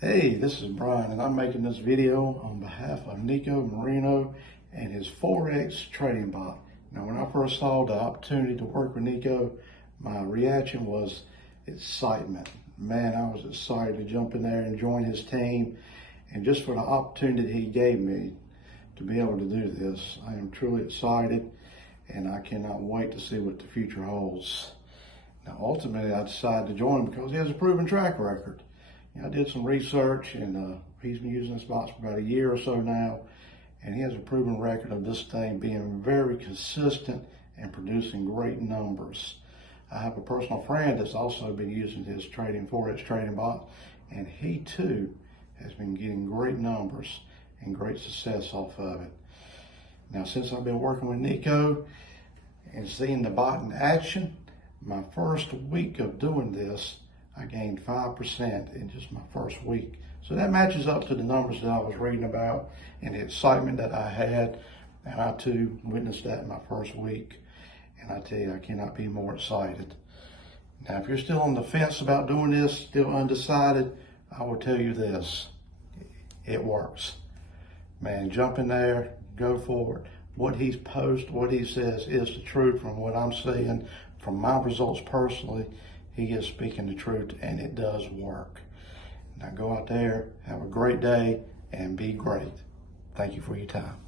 Hey, this is Bryan, and I'm making this video on behalf of Nico Moreno and his Forex trading bot. Now, when I first saw the opportunity to work with Nico, my reaction was excitement. Man, I was excited to jump in there and join his team, and just for the opportunity he gave me to be able to do this. I am truly excited, and I cannot wait to see what the future holds. Now, ultimately, I decided to join him because he has a proven track record. I did some research, and he's been using this box for about a year or so now, and he has a proven record of this thing being very consistent and producing great numbers. I have a personal friend that's also been using his Forex trading bot, and he too has been getting great numbers and great success off of it. Now, since I've been working with Nico and seeing the bot in action, my first week of doing this, I gained 5% in just my first week. So that matches up to the numbers that I was reading about and the excitement that I had. And I too witnessed that in my first week. And I tell you, I cannot be more excited. Now, if you're still on the fence about doing this, still undecided, I will tell you this, it works. Man, jump in there, go for it. What he's posted, what he says is the truth from what I'm seeing, from my results personally. He is speaking the truth, and it does work. Now go out there, have a great day, and be great. Thank you for your time.